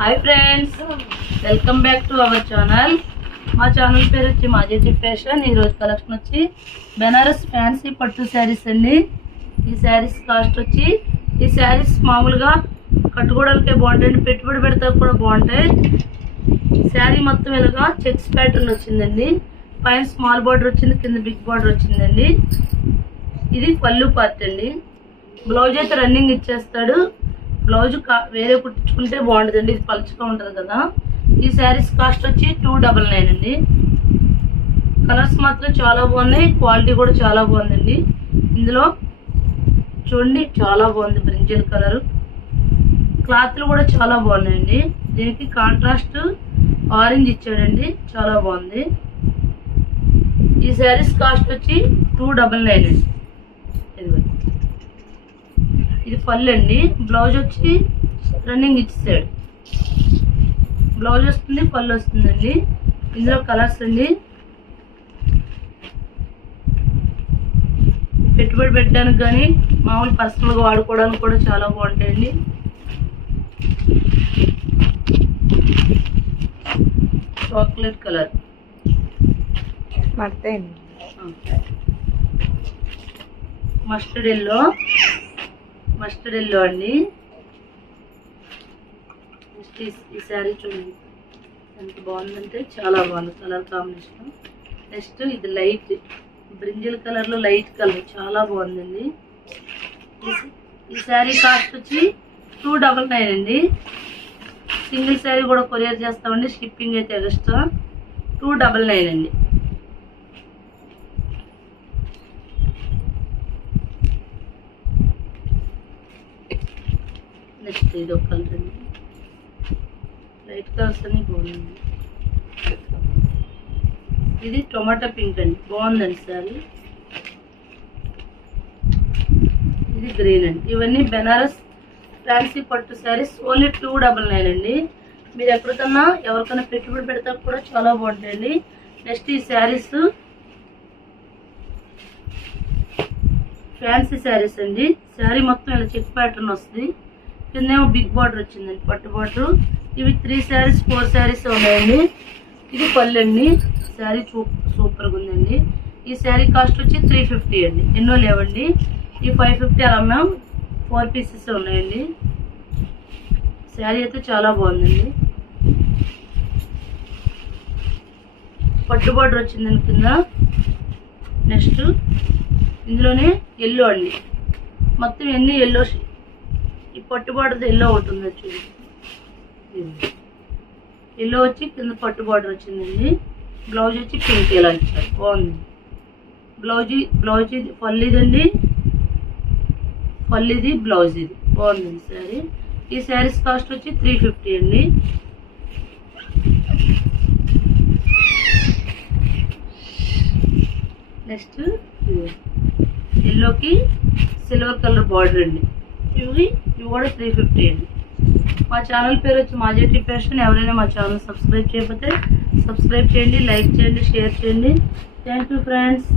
Hi friends, welcome back to our channel. మా channel పేరు వచ్చి మాజేటి ఫ్యాషన్। ఈ రోజు కలెక్షన్ వచ్చి బెనారస్ ఫ్యాన్సీ పట్టు శారీస్ అండి। ఈ శారీస్ కాస్ట్ వచ్చి ఈ శారీస్ మామూలుగా కట్టుకోవడానికి బాగుంటాయి, పెట్టుబడి పెడతా కూడా బాగుంటాయి। శారీ మొత్తం ఇలాగా చెక్స్ ప్యాటర్న్ వచ్చిందండి, పైన స్మాల్ బార్డర్ వచ్చింది, కింద బిగ్ బార్డర్ వచ్చిందండి। ఇది పళ్ళు పార్ట్ అండి। బ్లౌజ్ అయితే రన్నింగ్ ఇచ్చేస్తాడు, బ్లౌజ్ వేరే కుట్టించుకుంటే బాగుంటుందండి, ఇది పలుచగా ఉంటుంది కదా। ఈ శారీస్ కాస్ట్ వచ్చి 299 అండి। కలర్స్ మాత్రం చాలా బాగున్నాయి, క్వాలిటీ కూడా చాలా బాగుందండి। ఇందులో చూడండి చాలా బాగుంది, బ్రింజల్ కలర్, క్లాత్లు కూడా చాలా బాగున్నాయండి। దీనికి కాంట్రాస్ట్ ఆరెంజ్ ఇచ్చాడండి, చాలా బాగుంది। ఈ శారీస్ కాస్ట్ వచ్చి 299 అండి। ఇది పళ్ళు అండి, బ్లౌజ్ వచ్చి రన్నింగ్ ఇచ్చేసాడు, బ్లౌజ్ వస్తుంది, పళ్ళు వస్తుందండి। ఇందులో కలర్స్ అండి, పెట్టుబడి పెట్టడానికి కానీ మామూలు పర్సనల్గా వాడుకోవడానికి కూడా చాలా బాగుంటాయండి। చాక్లెట్ కలర్, మస్టర్డ్ ఎల్లో అండి। ఈ శారీ చూడండి ఎంత బాగుందంటే చాలా బాగుంది కలర్ కాంబినేషన్। నెక్స్ట్ ఇది లైట్ బ్రింజల్ కలర్లో లైట్ కలర్, చాలా బాగుందండి। ఈ శారీ కాస్ట్ వచ్చి 299 అండి। సింగిల్ శారీ కూడా కొరియర్ చేస్తామండి, షిప్పింగ్ అయితే ఎక్స్ట్రా 299 అండి। నెక్స్ట్ ఇది ఒక కలర్ అండి, లైట్ కలర్స్ అన్ని బాగుంది। ఇది టొమాటో పింక్ అండి, బాగుందండి సారీ। ఇది గ్రీన్ అండి। ఇవన్నీ బెనారస్ ఫ్యాన్సీ పట్టు శారీస్, ఓన్లీ 299 అండి। మీరు ఎక్కడికన్నా ఎవరికైనా పెట్టుబడి పెడతా కూడా చాలా బాగుంటాయండి। నెక్స్ట్ ఈ శారీస్ ఫ్యాన్సీ శారీస్ అండి। శారీ మొత్తం ఇలా చెక్ ప్యాటర్న్ వస్తుంది, కిందేమో బిగ్ బార్డర్ వచ్చిందండి, పట్టు బార్డర్। ఇవి 3 శారీస్ 4 శారీస్ ఉన్నాయండి। ఇది పళ్ళు అండి, శారీ సూపర్గా ఉందండి। ఈ శారీ కాస్ట్ వచ్చి 350 అండి, ఎన్నో లేవండి, ఈ 550 అలా మేము 4 పీసెస్ ఉన్నాయండి। శారీ అయితే చాలా బాగుందండి, పట్టు బార్డర్ వచ్చిందండి కింద। నెక్స్ట్ ఇందులోనే ఎల్లో అండి, మొత్తం ఎన్ని ఎల్లో, ఈ పట్టు బార్డర్ ఎల్లో ఒకటి ఉంది చూడండి, ఎల్లో వచ్చి కింద పట్టు బార్డర్ వచ్చిందండి। బ్లౌజ్ వచ్చి పింక్ ఇలా ఇచ్చారు, బాగుంది బ్లౌజ్ ఇది పళ్ళు ఇదండి, పళ్ళు ఇది, బ్లౌజ్ ఇది, బాగుందండి శారీ। ఈ శారీస్ కాస్ట్ వచ్చి 350 అండి। నెక్స్ట్ ఎల్లోకి సిల్వర్ కలర్ బార్డర్ అండి, ఇవి కూడా 350 అండి। మా ఛానల్ పేరు వచ్చి మాజేటి ఫ్యాషన్। ఎవరైనా మా ఛానల్ సబ్స్క్రైబ్ చేయకపోతే సబ్స్క్రైబ్ చేయండి, లైక్ చేయండి, షేర్ చేయండి। Thank you friends.